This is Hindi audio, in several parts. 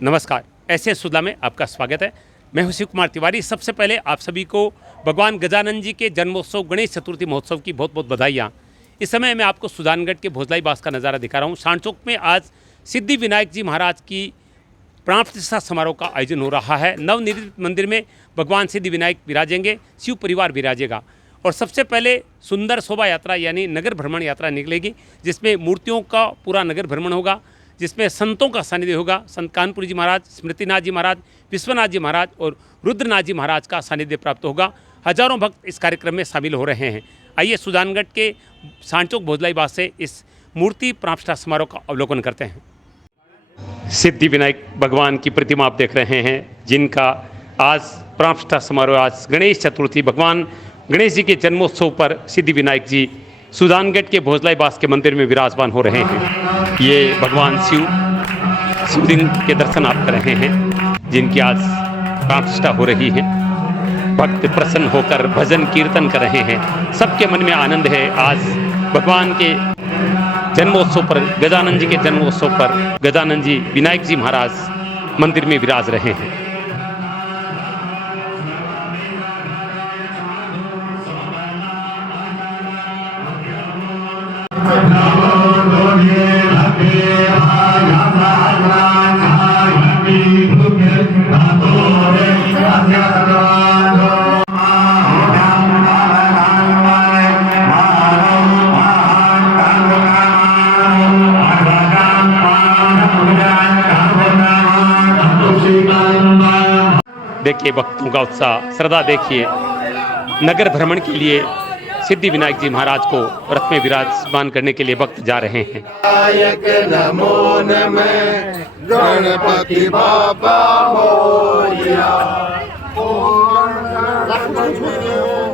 नमस्कार, ऐसे सुधा में आपका स्वागत है। मैं हूं शिव कुमार तिवारी। सबसे पहले आप सभी को भगवान गजानन जी के जन्मोत्सव गणेश चतुर्थी महोत्सव की बहुत बहुत बधाइयाँ। इस समय मैं आपको सुजानगढ़ के भोजलाई बास का नज़ारा दिखा रहा हूँ। सांचौक में आज सिद्धि विनायक जी महाराज की प्राण प्रतिष्ठा समारोह का आयोजन हो रहा है। नवनिर्मित मंदिर में भगवान सिद्धि विनायक विराजेंगे, शिव परिवार विराजेगा और सबसे पहले सुंदर शोभा यात्रा यानी नगर भ्रमण यात्रा निकलेगी, जिसमें मूर्तियों का पूरा नगर भ्रमण होगा, जिसमें संतों का सानिध्य होगा। संत कानपुरी जी महाराज, स्मृतिनाथ जी महाराज, विश्वनाथ जी महाराज और रुद्रनाथ जी महाराज का सानिध्य प्राप्त होगा। हजारों भक्त इस कार्यक्रम में शामिल हो रहे हैं। आइए सुजानगढ़ के सांचौक भोजलाई बास से इस मूर्ति प्राण प्रतिष्ठा समारोह का अवलोकन करते हैं। सिद्धि विनायक भगवान की प्रतिमा आप देख रहे हैं, जिनका आज प्राण प्रतिष्ठा समारोह, आज गणेश चतुर्थी, भगवान गणेश जी के जन्मोत्सव पर सिद्धि विनायक जी सुजानगढ़ के भोजलाई बास के मंदिर में विराजमान हो रहे हैं। ये भगवान शिवलिंग के दर्शन आप कर रहे हैं, जिनकी आज प्राण प्रतिष्ठा हो रही है। भक्त प्रसन्न होकर भजन कीर्तन कर रहे हैं, सबके मन में आनंद है। आज भगवान के जन्मोत्सव पर, गजानन जी के जन्मोत्सव पर गजानन जी विनायक जी महाराज मंदिर में विराज रहे हैं। देखिए भक्तों का उत्साह, श्रद्धा देखिए। नगर भ्रमण के लिए सिद्धि विनायक जी महाराज को रथ में विराजमान करने के लिए भक्त जा रहे हैं। नमो नमः गणपति बाबा मोरिया,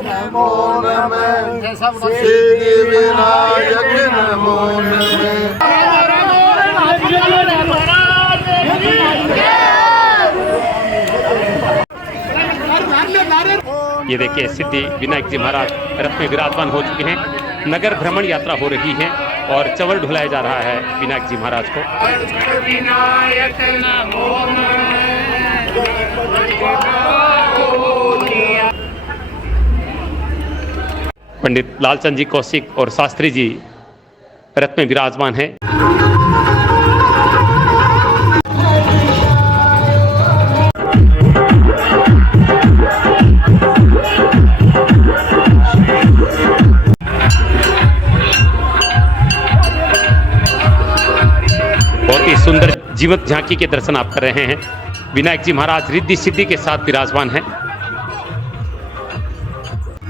नमो नमः सिद्धि विनायक नमो नमः। ये देखिए सिद्धि विनायक जी महाराज रथ में विराजमान हो चुके हैं। नगर भ्रमण यात्रा हो रही है और चवर ढुलाया जा रहा है विनायक जी महाराज को। पंडित लालचंद जी कौशिक और शास्त्री जी रथ में विराजमान हैं। सुंदर जीवंत झांकी के दर्शन आप कर रहे हैं। विनायक जी महाराज रिद्धि सिद्धि के साथ विराजमान हैं।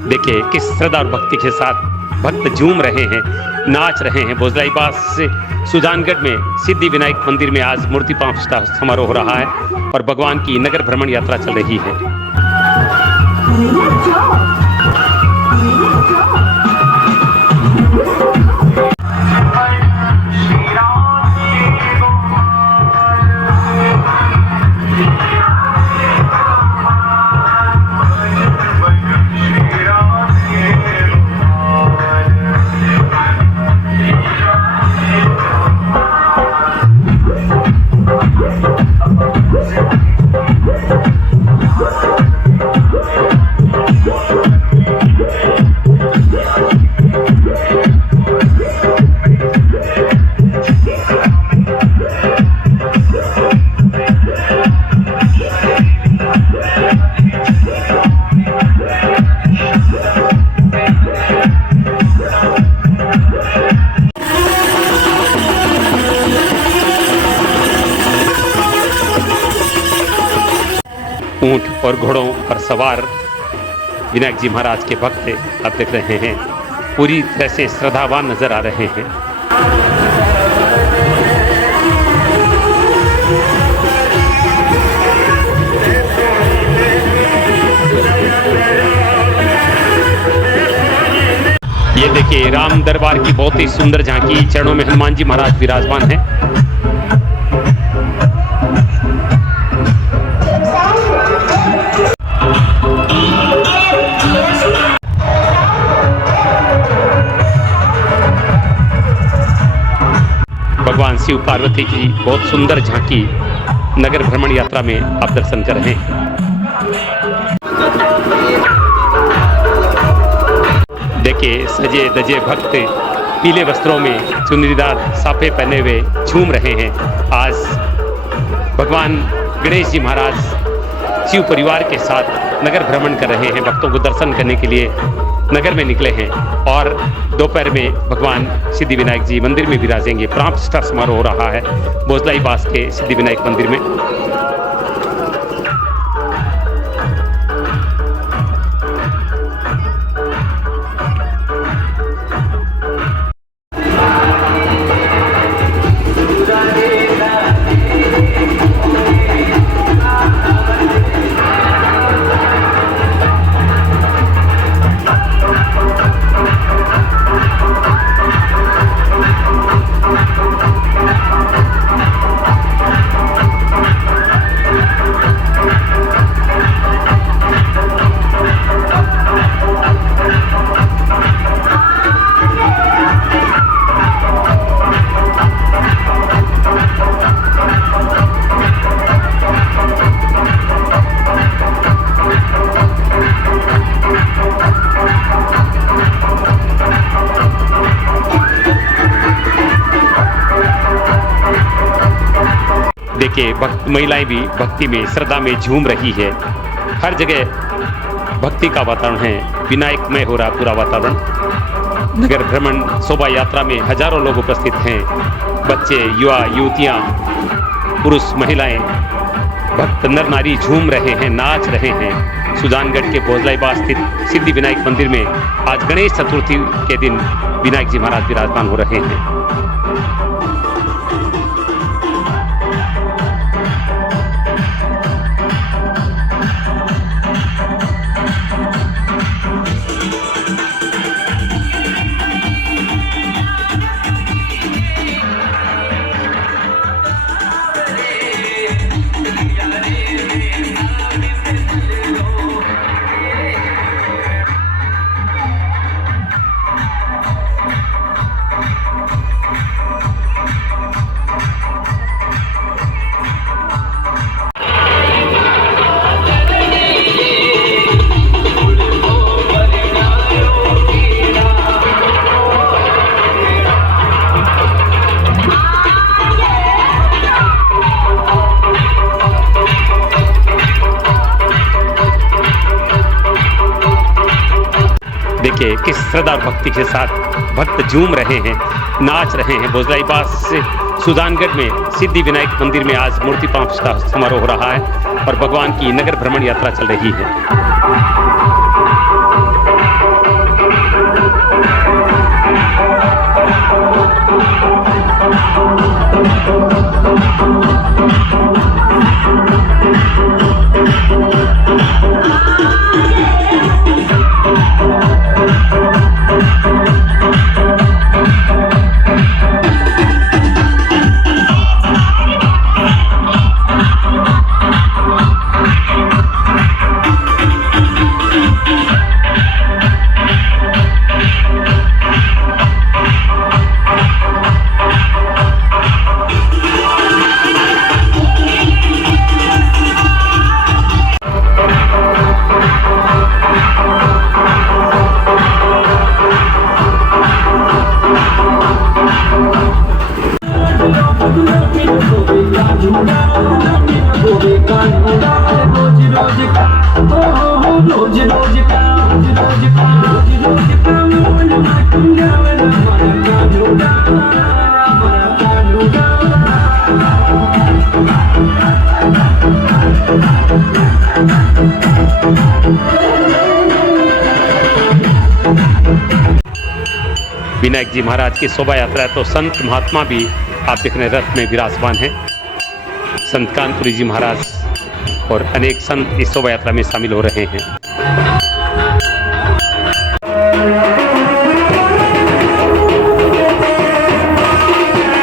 देखिए किस श्रद्धा और भक्ति के साथ भक्त झूम रहे हैं, नाच रहे हैं। भोजलाई बास से सुजानगढ़ में सिद्धि विनायक मंदिर में आज मूर्ति प्राण प्रतिष्ठा समारोह हो रहा है और भगवान की नगर भ्रमण यात्रा चल रही है। ऊंट और घोड़ों पर सवार विनायक जी महाराज के भक्त आप देख रहे हैं, पूरी तरह से श्रद्धावान नजर आ रहे हैं। ये देखिए राम दरबार की बहुत ही सुंदर झांकी, चरणों में हनुमान जी महाराज विराजमान हैं। भगवान शिव पार्वती की बहुत सुंदर झांकी नगर भ्रमण यात्रा में आप दर्शन कर रहे हैं। देखिए सजे दजे भक्त पीले वस्त्रों में चुनरीदार साफे पहने हुए झूम रहे हैं। आज भगवान गणेश जी महाराज शिव परिवार के साथ नगर भ्रमण कर रहे हैं। भक्तों को दर्शन करने के लिए नगर में निकले हैं और दोपहर में भगवान सिद्धि विनायक जी मंदिर में विराजेंगे। प्राण प्रतिष्ठा समारोह हो रहा है भोजलाई बास के सिद्धि विनायक मंदिर में। देखिए महिलाएं भी भक्ति में श्रद्धा में झूम रही है। हर जगह भक्ति का वातावरण है। विनायकमय हो रहा पूरा वातावरण। नगर भ्रमण शोभा यात्रा में हजारों लोग उपस्थित हैं। बच्चे, युवा, युवतियां, पुरुष, महिलाएं, भक्त नर नारी झूम रहे हैं, नाच रहे हैं। सुजानगढ़ के भोजलाई बास स्थित सिद्धि विनायक मंदिर में आज गणेश चतुर्थी के दिन विनायक जी महाराज विराजमान हो रहे हैं। देखिए किस श्रद्धा और भक्ति के साथ भक्त झूम रहे हैं, नाच रहे हैं। भोजलाई बास से सुजानगढ़ में सिद्धि विनायक मंदिर में आज मूर्ति प्रतिष्ठा समारोह हो रहा है और भगवान की नगर भ्रमण यात्रा चल रही है। विनायक जी महाराज की शोभा यात्रा है तो संत महात्मा भी आप देख रहे हैं रथ में विराजमान हैं। संत कानपुरी जी महाराज और अनेक संत इस शोभा यात्रा में शामिल हो रहे हैं।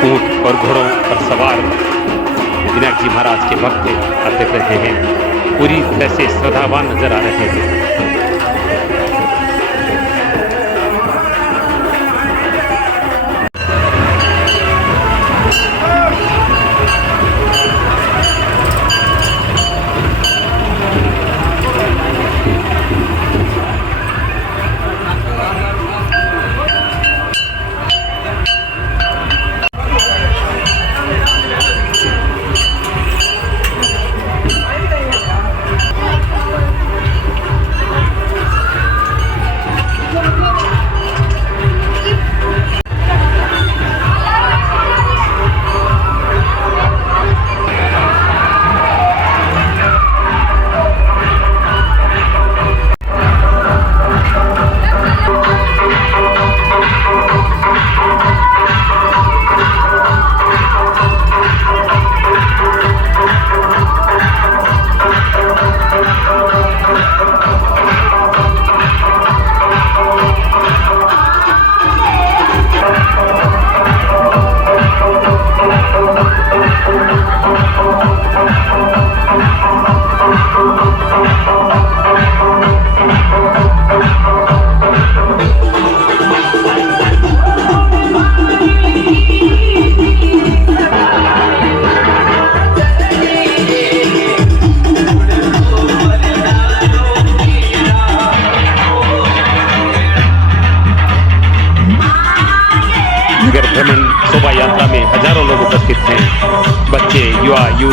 ऊंट और घोड़ों पर सवार विनायक जी महाराज के भक्त आप देख रहे हैं, पूरी तरह से श्रद्धावान नजर आ रहे हैं।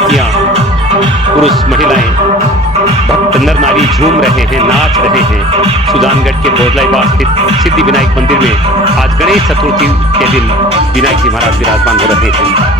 लड़कियां, पुरुष, महिलाएं, भक्त नर नारी झूम रहे हैं, नाच रहे हैं। सुजानगढ़ के भोजलाई बाग स्थित सिद्धि विनायक मंदिर में आज गणेश चतुर्थी के दिन विनायक जी महाराज विराजमान हो रहे हैं।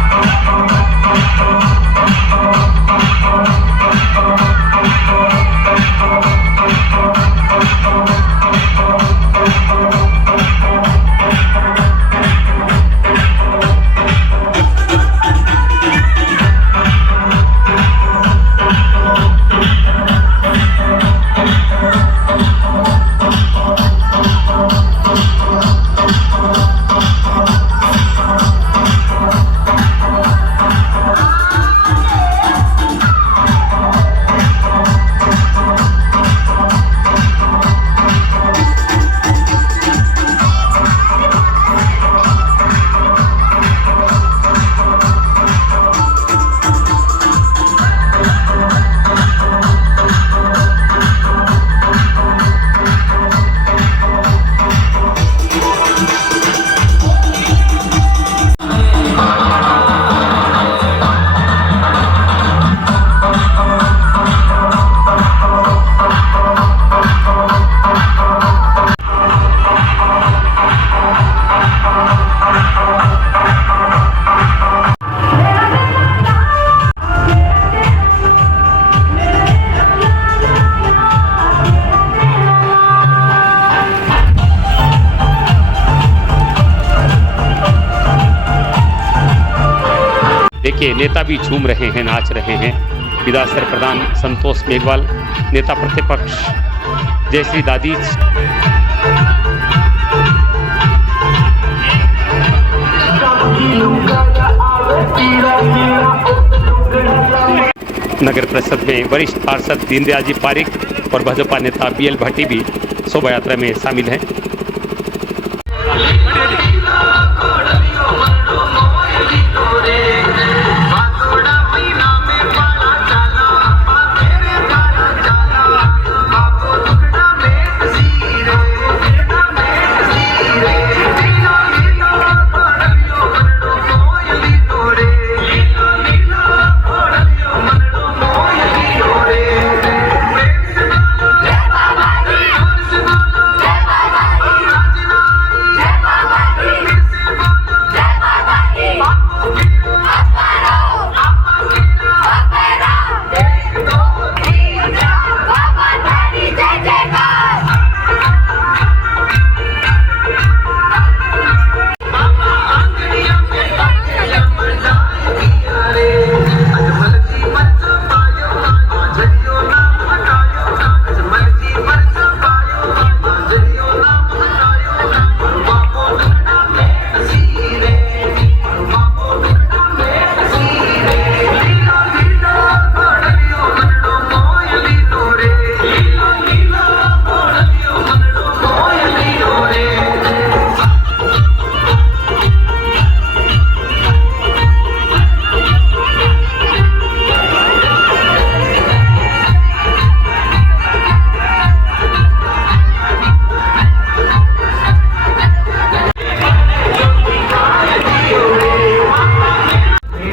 देखिए, नेता भी झूम रहे हैं, नाच रहे हैं। विधानसभा प्रधान संतोष मेघवाल, नेता प्रतिपक्ष जयश्री दादी, नगर परिषद में वरिष्ठ पार्षद दीनदयाल जी पारिक और भाजपा नेता BL भट्टी भी शोभा यात्रा में शामिल हैं।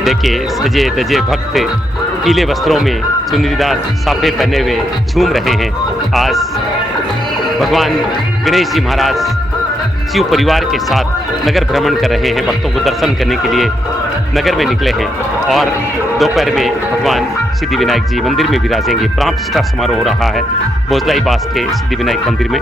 देखिए, सजे धजे भक्त पीले वस्त्रों में चुनरीदार साफे पहने हुए झूम रहे हैं। आज भगवान गणेश जी महाराज शिव परिवार के साथ नगर भ्रमण कर रहे हैं। भक्तों को दर्शन करने के लिए नगर में निकले हैं और दोपहर में भगवान सिद्धि विनायक जी मंदिर में विराजेंगे। प्राण प्रतिष्ठा समारोह हो रहा है भोजलाई बास के सिद्धि विनायक मंदिर में।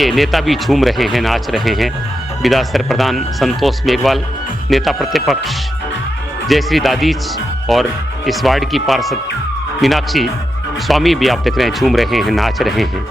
के नेता भी झूम रहे हैं, नाच रहे हैं। विधानसभा प्रधान संतोष मेघवाल, नेता प्रतिपक्ष जयश्री दादीच और इस वार्ड की पार्षद मीनाक्षी स्वामी भी आप देख रहे हैं झूम रहे हैं, नाच रहे हैं।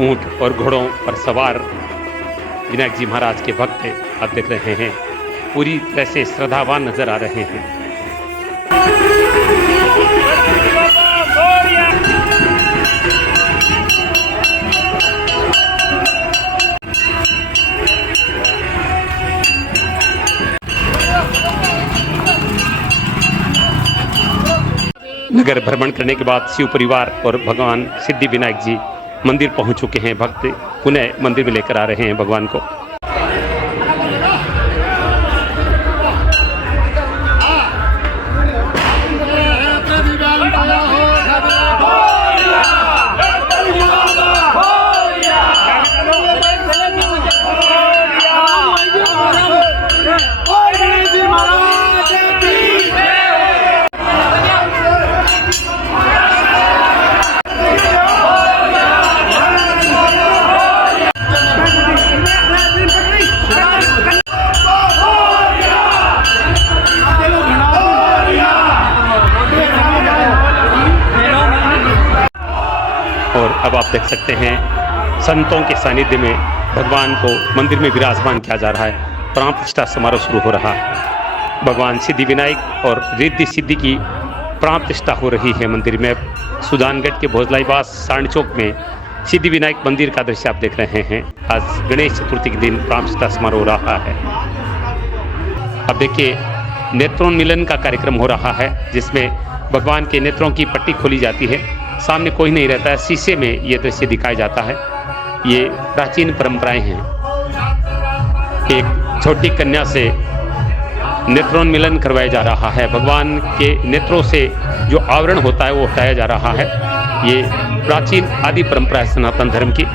ऊंट और घोड़ों पर सवार विनायक जी महाराज के भक्त आप देख रहे हैं, पूरी तरह से श्रद्धावान नजर आ रहे हैं। नगर भ्रमण करने के बाद शिव परिवार और भगवान सिद्धि विनायक जी मंदिर पहुंच चुके हैं। भक्त पुनः मंदिर में लेकर आ रहे हैं भगवान को। और अब आप देख सकते हैं संतों के सानिध्य में भगवान को मंदिर में विराजमान किया जा रहा है। प्राण प्रतिष्ठा समारोह शुरू हो रहा है। भगवान सिद्धि विनायक और रिद्धि सिद्धि की प्राण प्रतिष्ठा हो रही है मंदिर में। सुजानगढ़ के भोजलाईबास सांड चौक में सिद्धि विनायक मंदिर का दृश्य आप देख रहे हैं। आज गणेश चतुर्थी के दिन प्राण प्रतिष्ठा समारोह हो रहा है। अब देखिए नेत्रोन्मिलन का कार्यक्रम हो रहा है, जिसमें भगवान के नेत्रों की पट्टी खोली जाती है। सामने कोई नहीं रहता है, शीशे में ये दृश्य दिखाया जाता है। ये प्राचीन परंपराएं हैं। एक छोटी कन्या से नेत्रोन्मिलन करवाया जा रहा है। भगवान के नेत्रों से जो आवरण होता है वो हटाया जा रहा है। ये प्राचीन आदि परंपरा है सनातन धर्म की।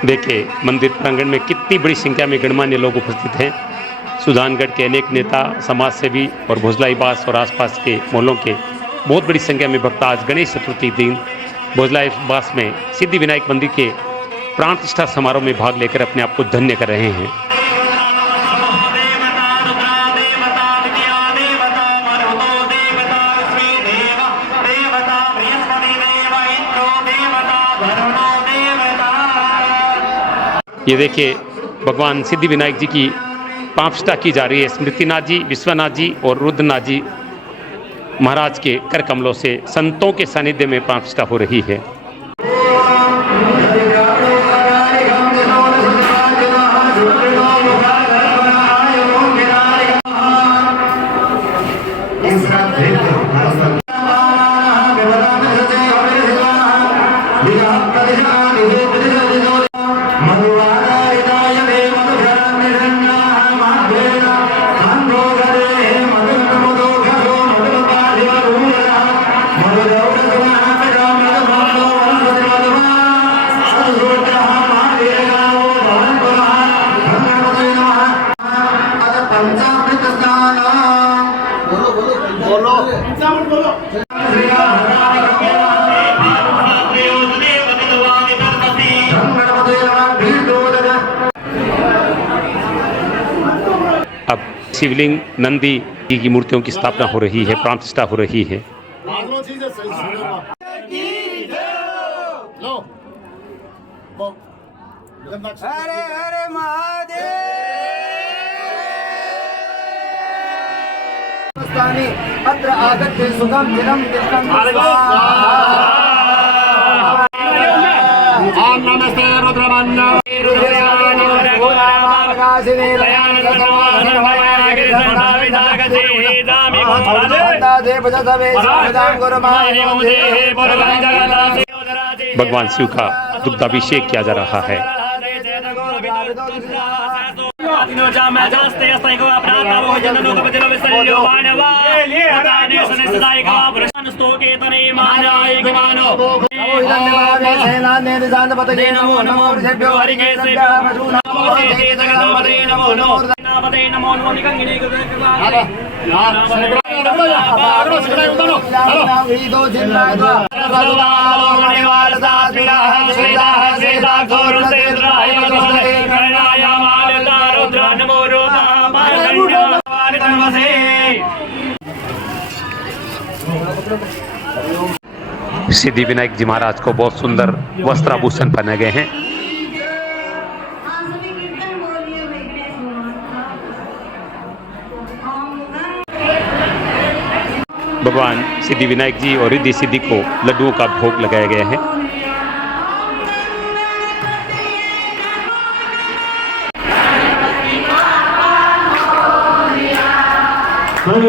देखिए मंदिर प्रांगण में कितनी बड़ी संख्या में गणमान्य लोग उपस्थित हैं। सुजानगढ़ के अनेक नेता, समाज सेवी और भोजलाईबास और आसपास के मोहल्लों के बहुत बड़ी संख्या में भक्त आज गणेश चतुर्थी दिन भोजलाईबास में सिद्धि विनायक मंदिर के प्राण प्रतिष्ठा समारोह में भाग लेकर अपने आप को धन्य कर रहे हैं। ये देखिए भगवान सिद्धि विनायक जी की प्राण प्रतिष्ठा की जा रही है। स्मृतिनाथ जी, विश्वनाथ जी और रुद्रनाथ जी महाराज के कर कमलों से संतों के सानिध्य में प्राण प्रतिष्ठा हो रही है। अब शिवलिंग नंदी जी की मूर्तियों की स्थापना हो रही है, प्राण प्रतिष्ठा हो रही है। हरे हरे महादेव। अत्र आगत्य सुखं चिरं तिष्ठन् ओम नमस्ते रुद्रमन्ना वासिने भगवान शिव का दुग्धाभिषेक किया जा रहा है। सिद्धि विनायक जी महाराज को बहुत सुंदर वस्त्राभूषण पहने गए हैं। भगवान सिद्धि विनायक जी और रिद्धि सिद्धि को लड्डुओं का भोग लगाया गया है।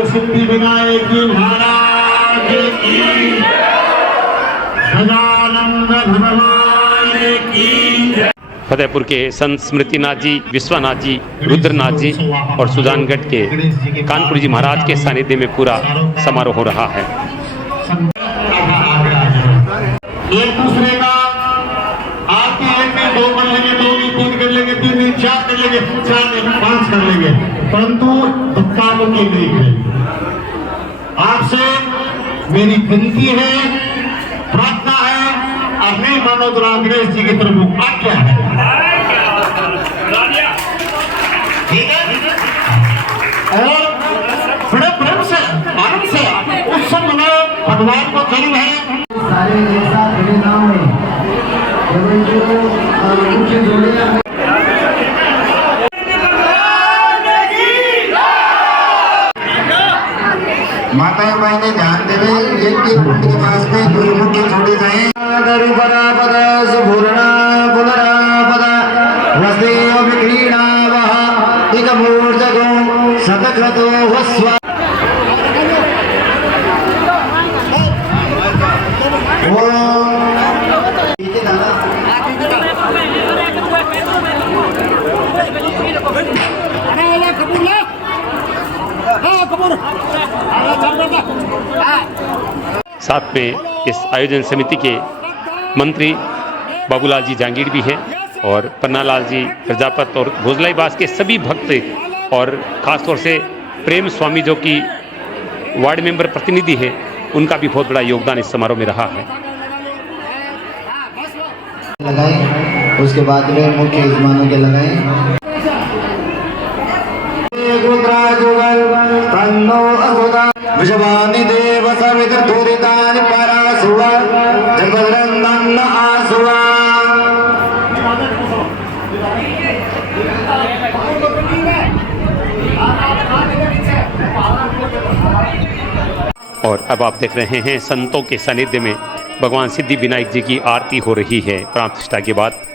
सिद्धि विनायक जी महाराज की, सदानंद भगवान की। फतेहपुर के संत स्मृतिनाथ जी, विश्वनाथ जी, रुद्रनाथ जी और सुजानगढ़ के कानपुर जी महाराज के सानिध्य में पूरा समारोह हो रहा है। एक दूसरे का आरती लेंगे, 2 कर लेंगे, 2 नहीं 3 कर लेंगे, 3 नहीं 4 कर लेंगे, 4 नहीं 5 कर लेंगे, परंतु भक्ताओं की नहीं। आपसे मेरी विनती है, प्रार्थना है, अपने मनोदर अंग्रेज जी की तरफ आज्ञा है। ठीक है, और बड़े प्रेम से आनंद से उत्सव मनाओ, भगवान को करीब है। सारे ऐसा बड़े नाम है मुख्य जोड़े माता बहने ध्यान देवे, जिनके कुंड के पास में दो मुख्य जोड़े जाए। साथ में इस आयोजन समिति के मंत्री बाबूलाल जी जांगीर भी हैं और पन्नालाल जी प्रजापत और भोजलाई बास के सभी भक्त और ख़ासतौर से प्रेम स्वामी जो कि वार्ड मेंबर प्रतिनिधि हैं, उनका भी बहुत बड़ा योगदान इस समारोह में रहा है। लगाए, उसके बाद में मुख्य यजमानों के लगाए। विषवानि देव सवितुर धूरितानि परासुवा जगद्रंदन आसुवा। और अब आप देख रहे हैं संतों के सानिध्य में भगवान सिद्धि विनायक जी की आरती हो रही है प्राण प्रतिष्ठा के बाद।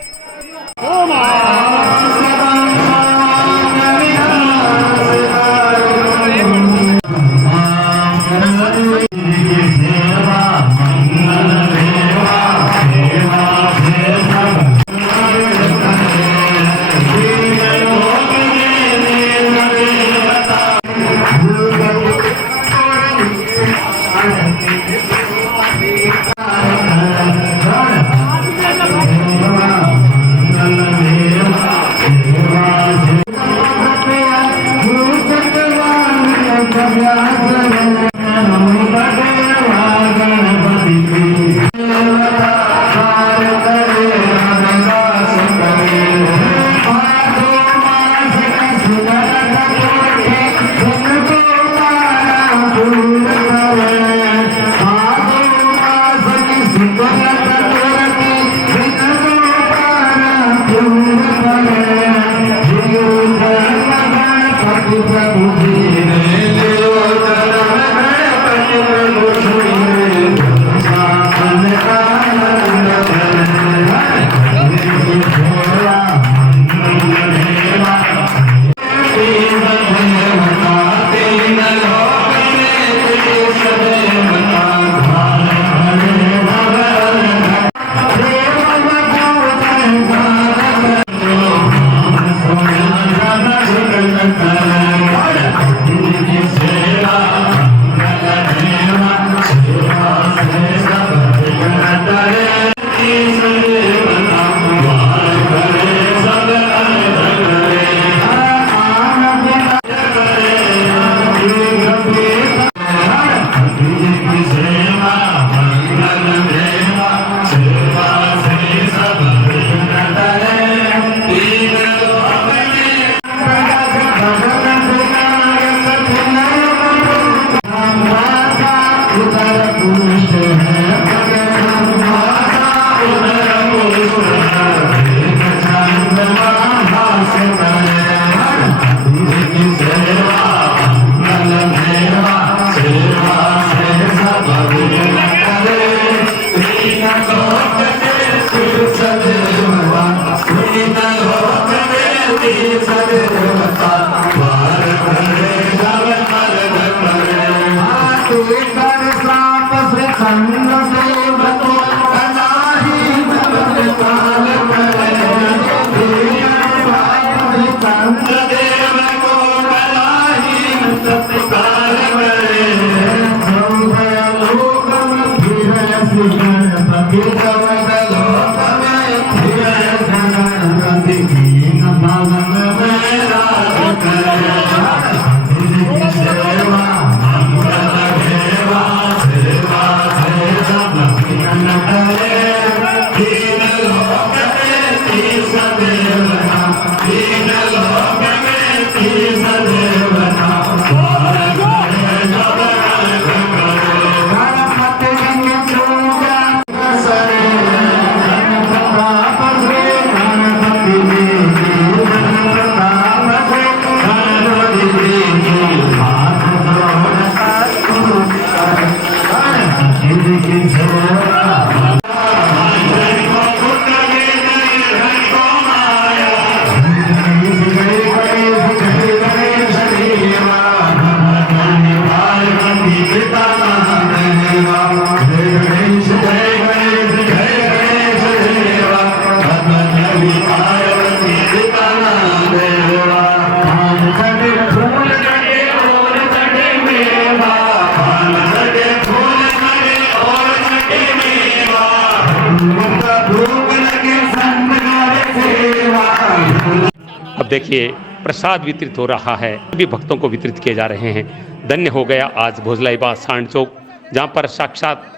अब देखिए प्रसाद वितरित हो रहा है, सभी भक्तों को वितरित किए जा रहे हैं। धन्य हो गया आज भोजलाई बास सांड चौक, जहाँ पर साक्षात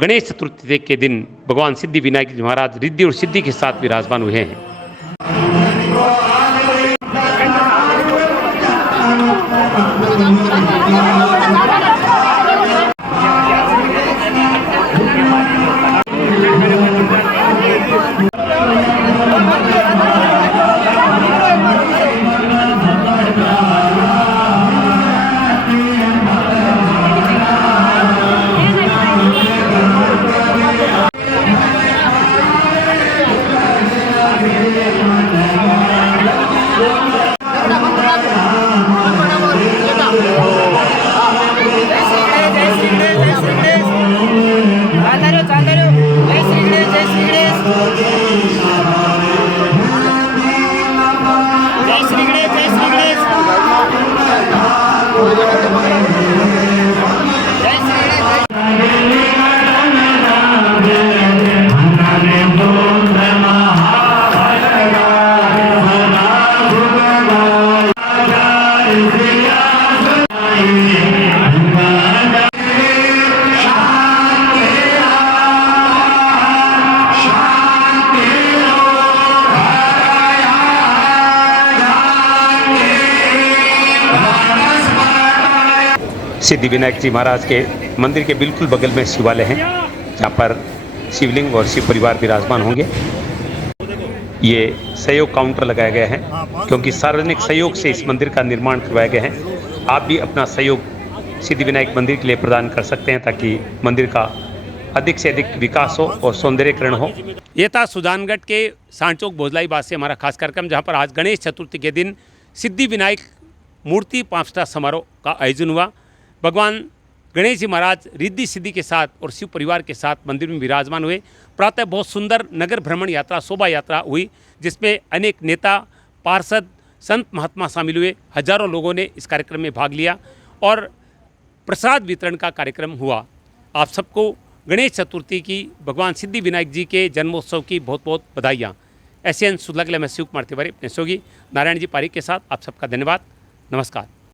गणेश चतुर्थी के दिन भगवान सिद्धि विनायक जी महाराज रिद्धि और सिद्धि के साथ विराजमान हुए हैं। सिद्धि विनायक जी महाराज के मंदिर के बिल्कुल बगल में शिवालय है, जहाँ पर शिवलिंग और शिव परिवार विराजमान होंगे। ये सहयोग काउंटर लगाया गया है, क्योंकि सार्वजनिक सहयोग से इस मंदिर का निर्माण करवाया गया है। आप भी अपना सहयोग सिद्धि विनायक मंदिर के लिए प्रदान कर सकते हैं, ताकि मंदिर का अधिक से अधिक विकास हो और सौंदर्यीकरण हो। ये था सुजानगढ़ के सांड चौक भोजलाई बास से हमारा खास कार्यक्रम, जहाँ पर आज गणेश चतुर्थी के दिन सिद्धि विनायक मूर्ति प्रतिष्ठा समारोह का आयोजन हुआ। भगवान गणेश जी महाराज रिद्धि सिद्धि के साथ और शिव परिवार के साथ मंदिर में विराजमान हुए। प्रातः बहुत सुंदर नगर भ्रमण यात्रा, शोभा यात्रा हुई, जिसमें अनेक नेता, पार्षद, संत महात्मा शामिल हुए। हजारों लोगों ने इस कार्यक्रम में भाग लिया और प्रसाद वितरण का कार्यक्रम हुआ। आप सबको गणेश चतुर्थी की, भगवान सिद्धि विनायक जी के जन्मोत्सव की बहुत बहुत बधाइयाँ। एशियन सुलग मैं शिव कुमार तिवारी अपने सहयोगी नारायण जी पारिक के साथ आप सबका धन्यवाद। नमस्कार।